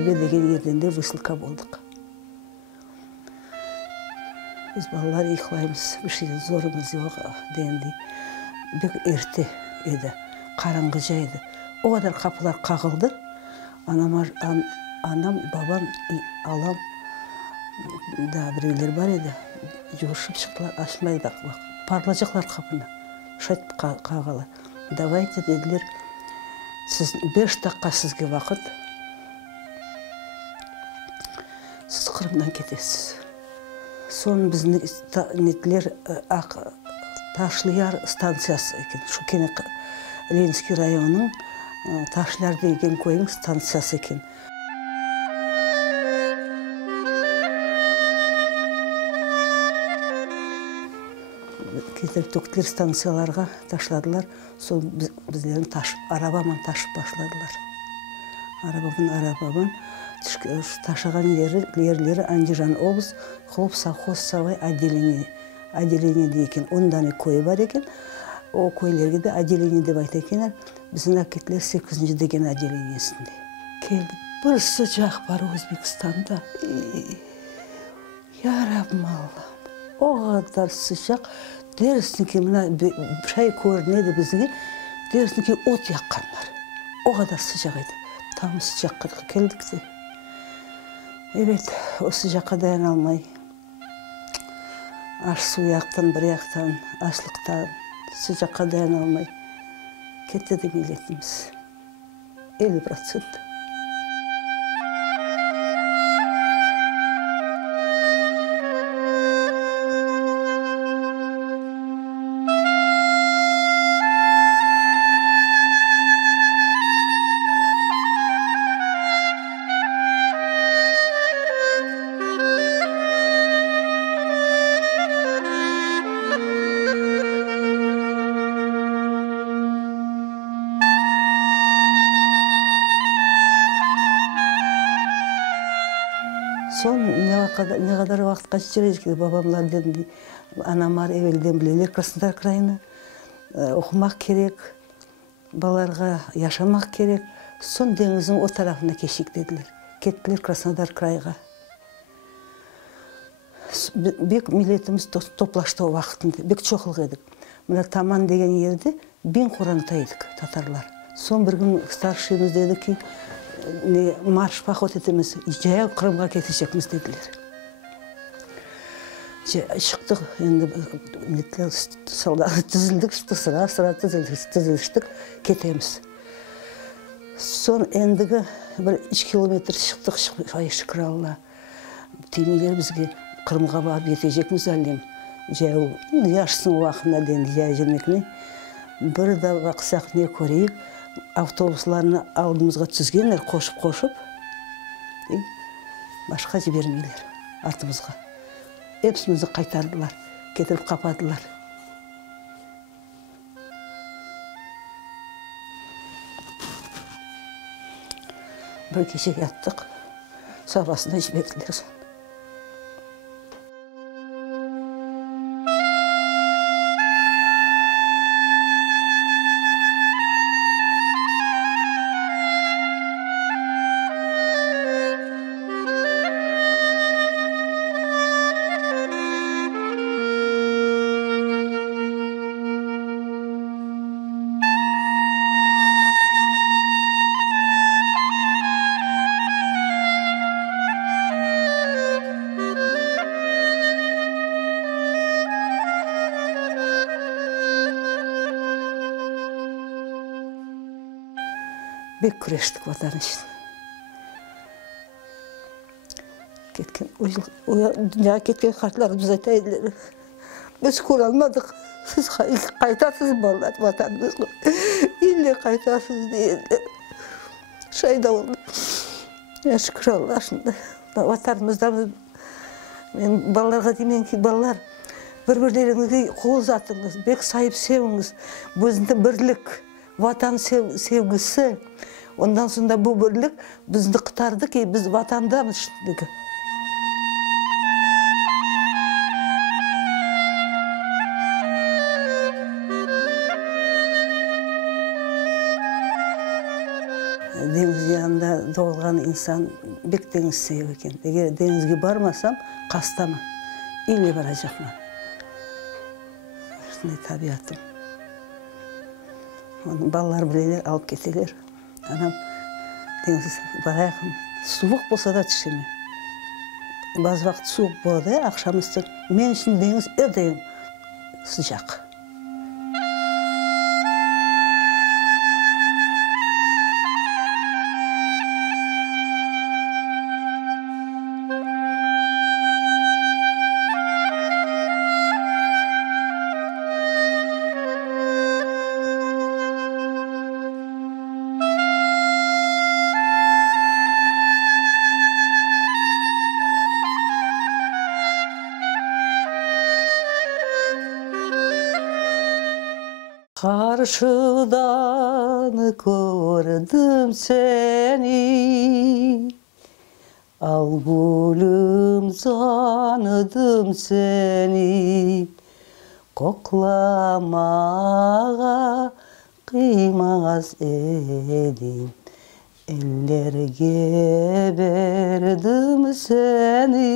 Бирбе деген ерден де высылка болдық. Біз балалар ұйқылаймыз, бір şeyden zorumuz yok дегендей. Бек ерте еді, қараңғы жайды. О қадар қапылар қағылды. Анам, бабам, алам да біреулер бар еді. Жуышып шықтылар, ашмайды. Парлажықлар қапына. Шайтып қағалар. Давайте деділер, сіз 5 даққа сізге вақыт, сіз Қырымдан кетесіз. Соны біздің нетілер Ташлыяр станциясы екен. Шукене Ленинский районының Ташлыяр деген көйдің станциясы екен. Кетіп төктілер станцияларға ташладылар. Сол біздерін арабаман ташып башладылар. Арабаман ташыған ерлері Андижан облыс, Хлоп совхоз савай отделение дейкен. Онданы көй бар екен. О көйлерге де отделение деп айта екенер. Біздің әкетлер 8-ші деген отделениесінде. Келді. Бір сұжақ бар Өзбекстанда. Ярабым Аллам. О қадар сұжақ. Дерісінке мына шай көрінеді бізге. Дерісінке от яққандар. О қадар сұжақ еді. Там сұжаққа келдік де. Evet, осы жаққа дайын алмай. Аш су яқтан, бір яқтан, ашлықтан, сұжаққа дайын алмай. Кетті де милетіміз. 50%. Сон не қадар уақытқа жүреді, бабамлар деді, анамар евелден білелер Краснодар крайына. Оқымақ керек, баларға яшамақ керек. Сон деңіздің о тарафына кешік деділер. Кеттілер Краснодар крайға. Бек милетіміз топлашты уақытында, бек чоқылғы едік. Мына Таман деген ерді бен қораңта едік, татарлар. Сон бір күн старшымыз деді ки, марш поход етеміз, жаяу Қырымға кетешекміз деділер. Шықтық, енді түзілдік, sıra түзілдік, кетеміз. Сон ендігі бір 3 километр шықтық, шүкір Алла. Темейлер бізге Қырымға барып етежекміз әлем. Жаяу, яшысын уақытына денді жай жүрмекіне. Бір да бақсақ не көрейік, автобусларны алдымызға түзгенлер қошып, башқа жібермейлер артымызға. Епсімізді қайтардылар, кетіріп қападылар. Бір кешек яттық, сабасына жіберділер сон. Бек күрештік ватан үшін. Дүнияға кеткен қартларымыз айтайдылар. Біз көре алмадық. Сіз қайтасыз балалар ватанымызға. Елде қайтасыз дейді. Шайда oldu. Шүкір Алла шында. Ватанымызда мен балаларға деймін ки, балалар, бір-бірлеріңізге қол ұзатыңыз, бек сайып севіңіз. Өзінде бірлік, ватан sevgisi. Ondan sonra bu birlik bizni qıtardı ki biz vatandamız şimdi. Deniz yanında doğulgan insan bek deniz sevip eken. Eğer denizge barmasam kastaman. İlle baracakman. Şunday tabiatım. Onun ballar bileler alıp keteler. Anam deniz barayakım. Soğuk bolsa da düşeme. Bazı vakit soğuk болады, akşamüstü. Men için deniz ödeyim sıcak. Karşıdan gördüm seni, al gülüm tanıdım seni, koklamağa kıymaz elim, ellerge verdim seni.